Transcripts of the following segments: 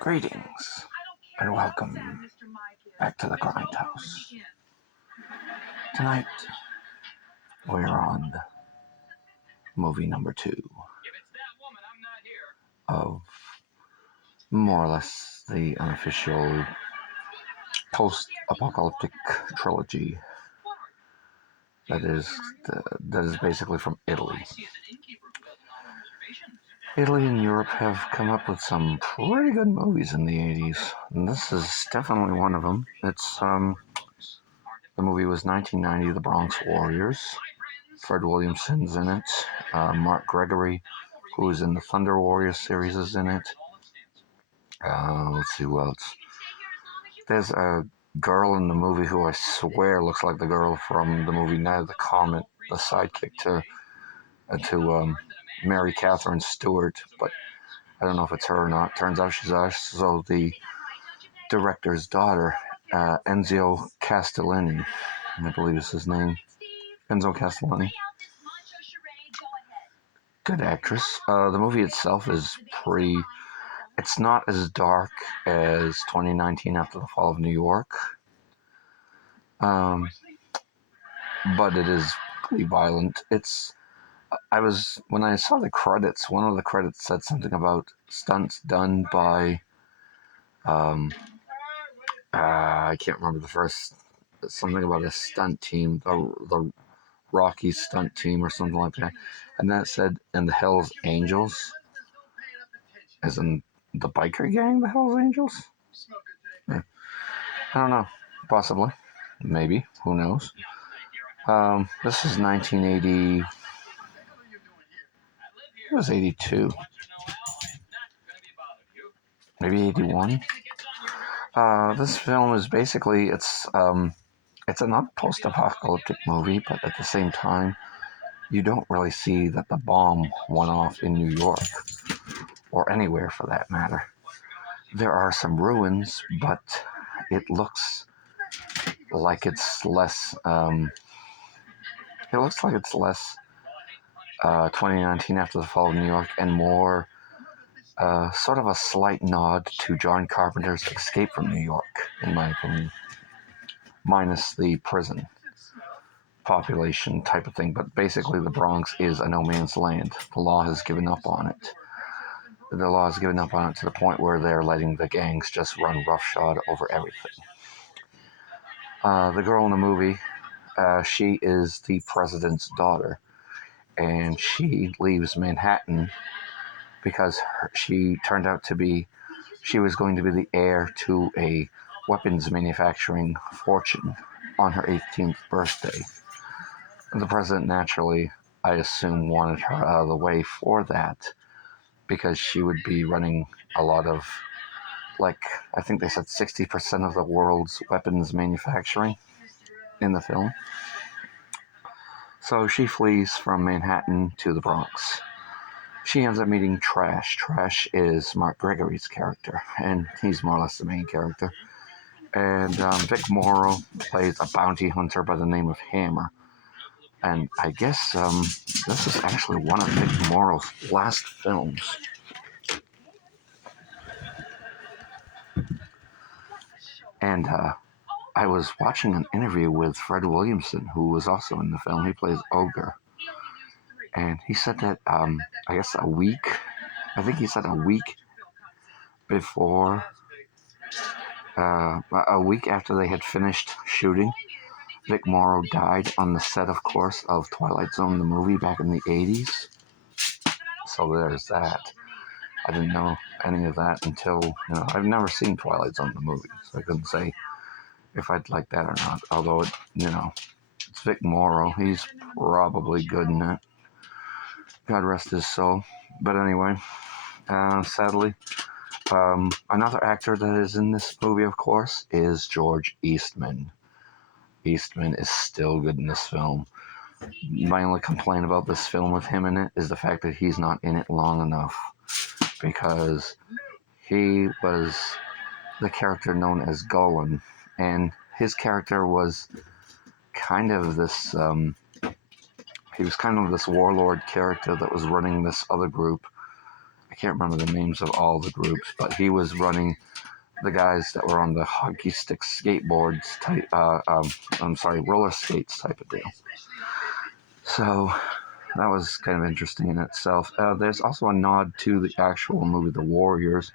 Greetings and welcome back to the Grindhouse. Tonight we're on movie number 2 of more or less the unofficial post-apocalyptic trilogy that is basically from Italy. Italy and Europe have come up with some pretty good movies in the 80s, and this is definitely one of them. The movie was 1990, The Bronx Warriors. Fred Williamson's in it. Mark Gregory, who is in the Thunder Warriors series, is in it. Let's see who else. There's a girl in the movie who I swear looks like the girl from the movie Night of the Comet, the sidekick to Mary Catherine Stewart, but I don't know if it's her or not. Turns out she's also the director's daughter, Enzo Castellani, I believe is his name. Enzo Castellani. Good actress. The movie itself is it's not as dark as 2019 After the Fall of New York. But it is pretty violent. When I saw the credits, one of the credits said something about stunts done by, I can't remember the first, something about a stunt team, the Rocky stunt team or something like that. And that said, in the Hells Angels, as in the biker gang, the Hells Angels? Yeah. I don't know. Possibly. Maybe. Who knows? This is 1980. It was 82. Maybe 81. This film is basically, it's another post-apocalyptic movie, but at the same time, you don't really see that the bomb went off in New York, or anywhere for that matter. There are some ruins, but it looks like it's less, 2019 After the Fall of New York, and more sort of a slight nod to John Carpenter's Escape from New York, in my opinion. Minus the prison population type of thing, but basically the Bronx is a no man's land. The law has given up on it. The law has given up on it to the point where they're letting the gangs just run roughshod over everything. The girl in the movie, she is the president's daughter, and she leaves Manhattan because she was going to be the heir to a weapons manufacturing fortune on her 18th birthday. And the president naturally, I assume, wanted her out of the way for that, because she would be running a lot of, I think they said 60% of the world's weapons manufacturing in the film. So she flees from Manhattan to the Bronx. She ends up meeting Trash. Trash is Mark Gregory's character, and he's more or less the main character. And Vic Morrow plays a bounty hunter by the name of Hammer. And I guess this is actually one of Vic Morrow's last films. And I was watching an interview with Fred Williamson, who was also in the film. He plays Ogre. And he said that, I guess a week before, a week after they had finished shooting, Vic Morrow died on the set, of course, of Twilight Zone, the movie, back in the 80s. So there's that. I didn't know any of that until, I've never seen Twilight Zone, the movie, so I couldn't say if I'd like that or not. Although, it's Vic Morrow. He's probably good in it. God rest his soul. But anyway, sadly, another actor that is in this movie, of course, is George Eastman. Eastman is still good in this film. My only complaint about this film with him in it is the fact that he's not in it long enough, because he was the character known as Golan, and his character was kind of this, he was kind of this warlord character that was running this other group. I can't remember the names of all the groups, but he was running the guys that were on the hockey stick skateboards type, roller skates type of deal. So that was kind of interesting in itself. There's also a nod to the actual movie The Warriors,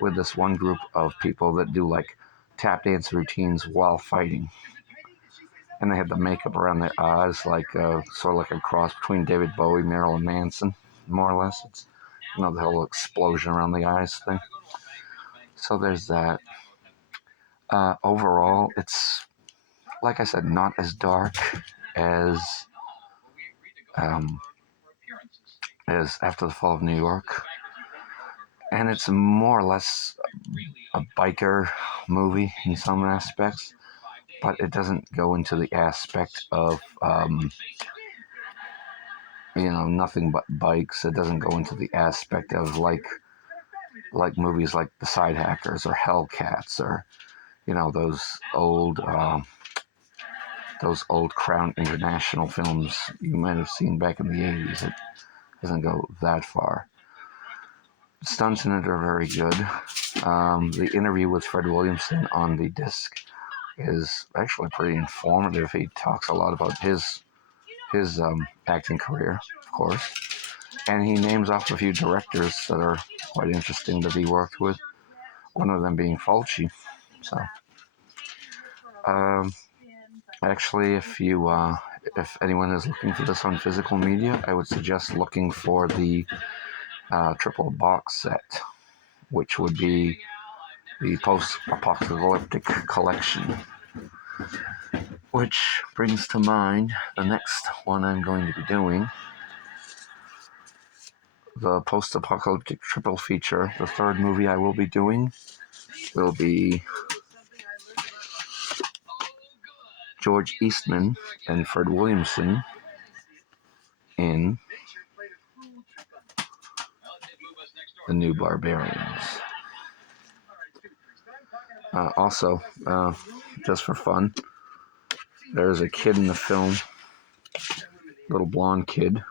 with this one group of people that do like tap dance routines while fighting. And they have the makeup around their eyes, like sort of like a cross between David Bowie, Marilyn Manson, more or less. It's, the whole explosion around the eyes thing. So there's that. Overall, it's, like I said, not as dark as um, After the Fall of New York. And it's more or less a biker movie in some aspects, but it doesn't go into the aspect of nothing but bikes. It doesn't go into the aspect of like movies like The Side Hackers or Hellcats or those old Crown International films you might have seen back in the 80s. It doesn't go that far. Stunts in it are very good. The interview with Fred Williamson on the disc is actually pretty informative. He talks a lot about his acting career, of course, and he names off a few directors that are quite interesting that he worked with. One of them being Fulci. So, actually, if anyone is looking for this on physical media, I would suggest looking for the triple box set, which would be the post-apocalyptic collection. Which brings to mind the next one I'm going to be doing. The post-apocalyptic triple feature, the third movie I will be doing, will be George Eastman and Fred Williamson in The New Barbarians. Also, just for fun, there's a kid in the film, little blonde kid.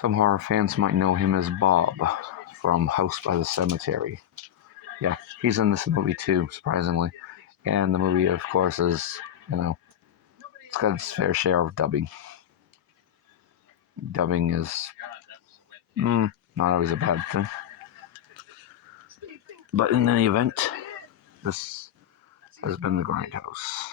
Some horror fans might know him as Bob from House by the Cemetery. Yeah, he's in this movie too, surprisingly. And the movie, of course, is, it's got its fair share of dubbing. Dubbing is not always a bad thing. But in any event, this has been the Grindhouse.